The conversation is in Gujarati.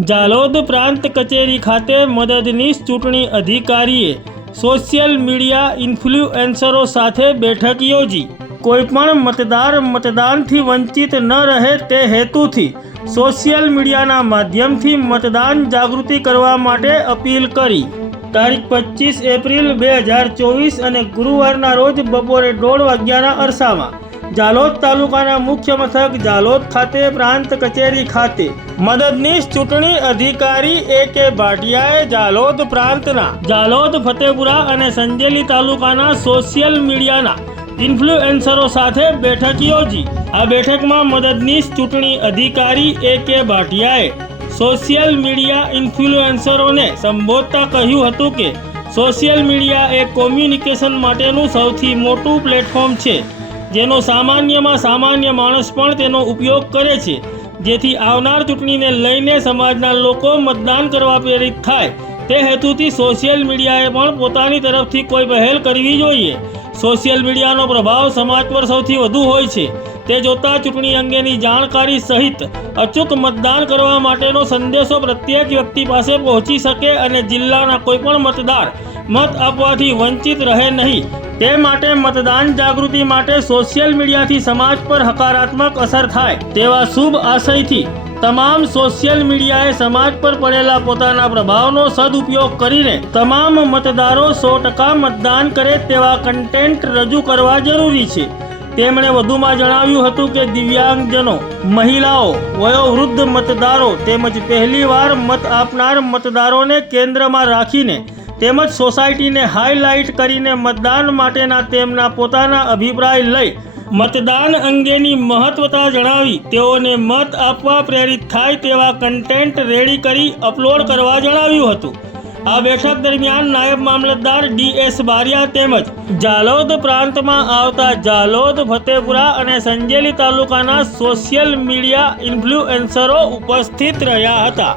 જાલોદ પ્રાંત કચેરી ખાતે મદદનીશ ચૂંટણી અધિકારીએ સોશિયલ મીડિયા ઇન્ફ્લુએન્સરો સાથે બેઠક યોજી. કોઈપણ મતદાર મતદાનથી વંચિત ન રહે તે હેતુથી સોશિયલ મીડિયાના માધ્યમથી મતદાન જાગૃતિ કરવા માટે અપીલ કરી. તારીખ પચીસ એપ્રિલ બે હજાર ચોવીસ અને ગુરુવારના રોજ બપોરે દોઢ વાગ્યાના અરસામાં જાલોદ તાલુકાના મુખ્ય મથક જાલોદ ખાતે પ્રાંત કચેરી ખાતે મદદનીશ ચૂંટણી અધિકારી એ કે ભાટિયાએ જાલોદ પ્રાંતના જાલોદ, ફતેપુરા અને સંજેલી તાલુકાના સોશિયલ મીડિયાના ઇન્ફ્લુએન્સરો સાથે બેઠક યોજી. આ બેઠકમાં મદદનીશ ચૂંટણી અધિકારી એ કે ભાટિયાએ સોશિયલ મીડિયા ઇન્ફ્લુએન્સરોને સંબોધતા કહ્યું હતું કે, સોશિયલ મીડિયા એ કોમ્યુનિકેશન માટેનું સૌથી મોટું પ્લેટફોર્મ છે. જેનો સામાન્યમાં સામાન્ય માણસ પણ તેનો ઉપયોગ કરે છે. જેથી આવનાર ચૂંટણીને લઈને સમાજના લોકો મતદાન કરવા પ્રેરિત થાય. તે હેતુથી સોશિયલ મીડિયાએ પણ પોતાની તરફથી કોઈ પહેલ કરવી જોઈએ. સોશિયલ મીડિયાનો પ્રભાવ સમાજ પર સૌથી વધુ હોય છે. તે જોતા ચૂંટણી અંગેની જાણકારી સહિત અચૂક મતદાન કરવા માટેનો સંદેશો પ્રત્યેક વ્યક્તિ પાસે પહોંચી શકે અને જિલ્લાના કોઈપણ મતદાર મત આપવાથી વંચિત રહે નહીં. તે માટે મતદાન જાગૃતિ માટે સોશિયલ મીડિયાથી સમાજ પર હકારાત્મક અસર થાય તેવા શુભ આશયથી તમામ સોશિયલ મીડિયાએ સમાજ પર પડેલા પોતાના પ્રભાવનો સદુપયોગ કરીને તમામ મતદારો સો ટકા મતદાન કરે તેવા કન્ટેન્ટ રજૂ કરવા જરૂરી છે. તેમણે વધુમાં જણાવ્યું હતું કે દિવ્યાંગજનો, મહિલાઓ, વયોવૃદ્ધ મતદારો તેમજ પહેલીવાર મત આપનાર મતદારોને કેન્દ્રમાં રાખીને તેમજ સોસાયટીને હાઇલાઇટ કરીને મતદાન માટેના તેમના પોતાના અભિપ્રાય લઈ મતદાન અંગેની મહત્વતા જણાવી તેઓને મત આપવા પ્રેરિત થાય તેવા કન્ટેન્ટ રેડી કરી અપલોડ કરવા જણાવ્યું હતું. આ બેઠક દરમિયાન નાયબ મામલતદાર ડી એસ બારિયા તેમજ જાલોદ પ્રાંતમાં આવતા જાલોદ, ફતેપુરા અને સંજેલી તાલુકાના સોશિયલ મીડિયા ઇન્ફ્લુએન્સરો ઉપસ્થિત રહ્યા હતા.